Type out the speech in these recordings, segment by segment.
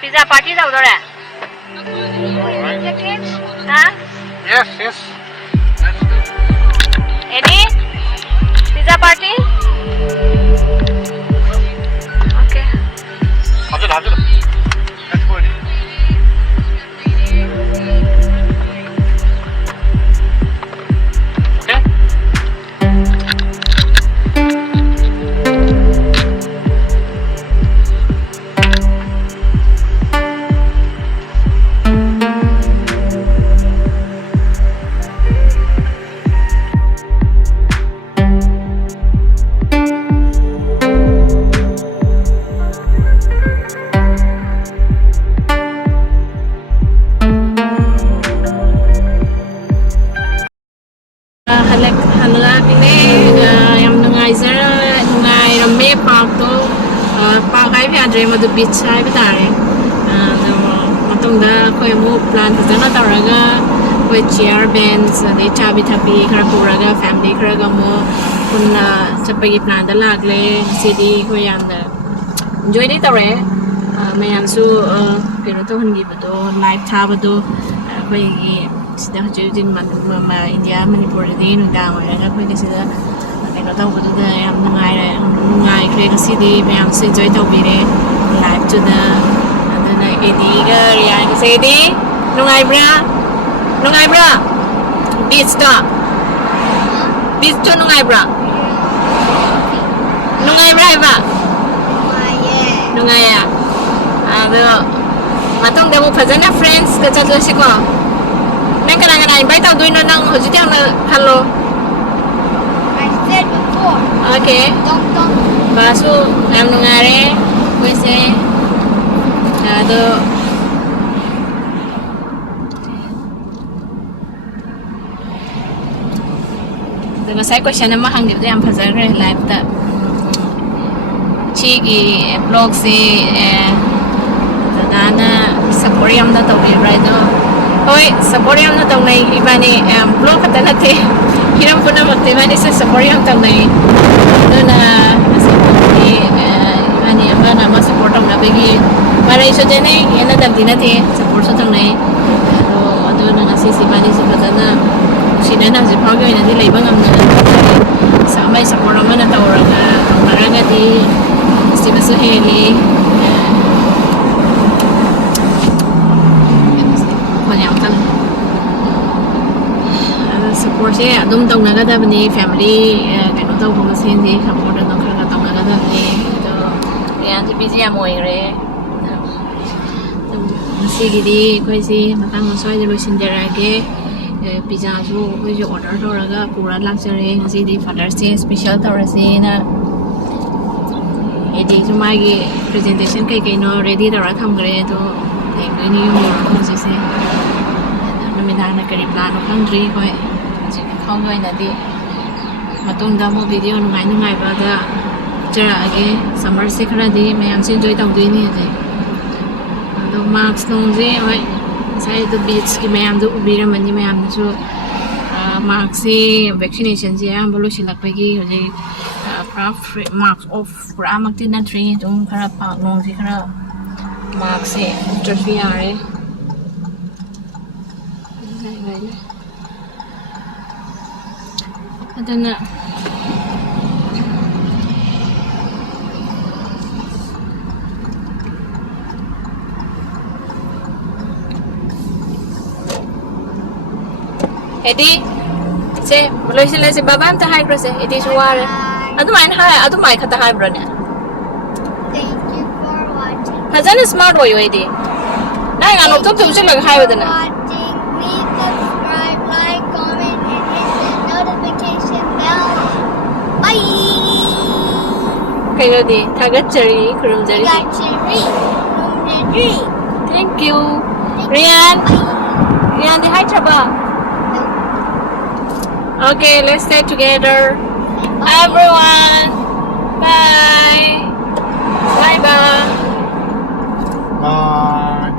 Pizza party đâu rồi? Hả? Yes, yes. Eddie? Pizza party? Okay. Hazır. Let's go. Okay? ꯃꯗꯨ beach ꯍꯥꯏꯕ ꯇꯥꯔꯦ ꯃꯇꯨꯡꯗ ꯑꯩꯈꯣꯏ ꯑꯃꯨꯛ ꯄ꯭ꯂꯥꯟ ꯐꯖꯅ ꯇꯧꯔꯒ ꯑꯩꯈꯣꯏ ꯆꯤꯌꯔ ꯕꯦꯟꯁ ꯑꯗꯩ ꯆꯥꯕꯤ ꯊꯛꯄꯤ ꯈꯔ ꯄꯨꯔꯒ ꯐꯦꯃꯤꯂꯤ ꯈꯔꯒ ꯑꯃꯨꯛ ꯄꯨꯟꯅ ꯆꯠꯄꯒꯤ ꯄ꯭ꯂꯥꯟꯗ ꯂꯥꯛꯂꯦ ꯉꯁꯤꯗꯤ ꯑꯩꯈꯣꯏ ꯌꯥꯝꯅ ꯏꯟꯖꯣꯏꯗꯤ ꯇꯧꯔꯛꯑꯦ ꯃꯌꯥꯝꯁꯨ ꯀꯩꯅꯣ ꯇꯧꯍꯟꯈꯤꯕꯗꯣ ꯂꯥꯏꯚ ꯊꯥꯕꯗꯣ ꯑꯩꯈꯣꯏꯒꯤ ꯁꯤꯗ ꯍꯧꯖꯤꯛ ꯏꯟꯗꯤꯌꯥ ꯃꯅꯤꯄꯨꯔꯗꯗꯤ ꯅꯨꯡꯗꯥꯡ ꯑꯣꯏꯔꯒ ꯑꯩꯈꯣꯏꯅ ꯁꯤꯗ ꯀꯩꯅꯣ ꯇꯧꯕꯗꯨꯗ ꯌꯥꯝ ꯅꯨꯡꯉꯥꯏꯈ꯭ꯔꯦ ꯉꯁꯤꯗꯤ ꯃꯌꯥꯝꯁꯨ ꯏꯟꯖꯣꯏ ꯇꯧꯕꯤꯔꯦ ꯂꯥꯏꯚꯇꯨꯗ ꯑꯗꯨꯅ ꯑꯦꯗꯤꯒ ꯔꯤꯌꯥꯟꯒꯁꯦ ꯑꯦꯗꯤ ꯅꯨꯡꯉꯥꯏꯕ꯭ꯔꯥ ꯕꯤꯆꯇꯣ ꯅꯨꯡꯉꯥꯏꯕ꯭ꯔꯥ ꯍꯥꯏꯕ ꯅꯨꯡꯉꯥꯏꯌꯦ ꯑꯗꯣ ꯃꯇꯨꯡꯗ ꯑꯃꯨꯛ ꯐꯖꯅ ꯐ꯭ꯔꯦꯟꯁꯀ ꯆꯠꯂꯁꯤꯀꯣ ꯅꯪ ꯀꯅꯥ ꯏꯟꯚꯥꯏꯠ ꯇꯧꯗꯣꯏꯅꯣ ꯅꯪ ꯍꯧꯖꯤꯛꯇꯤ ꯌꯥꯝꯅ ꯈꯜꯂꯣ ओके बासु नाम नुंगारे वैसे तो ngasai question ama hangibde yam fazagre live ta chigi blog se dana saporium na to right now oi saporium na to nai ibani blog ta na the hiram puna makte bani se saporium ta nai dona sapori ibani amana ma support na begi marai so jene ena dam dina the support so ta nai ado na ngasi si bani se padana sina na je phage na di leiba ngam na samai support ma na tawraga tawraga di sibasu heli konyam tan support se adum tawnaga da bani family kaino taw bama sen di support na khara tawnaga da ni to yan ji busy am oire sigidi koi si matang soi je losinjarage pizza su koi je order toraga pura laksare ngasi di Father's Day special torase na edi su magi presentation kai kai no ready dara thamgre to thengri ni mo ko se namidana kari plan khangri koi ji khongoi na di matung da mo video nungai ba da jara age summer se khara di mayam se enjoy tang dui ni je ado max nong je oi sai the beach ki mayam do ubira mani mayam su max se vaccination je am bolo silak pe gi hoje marks of pura makti na 3 tum khara pa nong ji khara marks se trophy are adana Eddie Say, Malaysia let's say babam ta high cross it is war. Adu mine high, adu my khata high brother. Thank you for watching. Hazan smart boy idi. Nai ano to tu chak lag high with na. Watching. Please subscribe, like, comment, and hit the notification bell. Bye. Kayo di thagat chari kurum jari. Gotcha. Thank you. Rian. Rian di hi chaba. Okay, let's stay together. Everyone. Bye. Bye bye. Bye.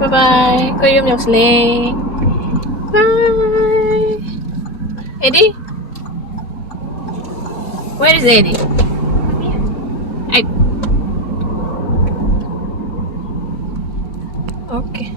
Bye bye. Có yum nhọc lê. Bye. Eddie? Where is Eddie? I... Okay.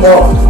거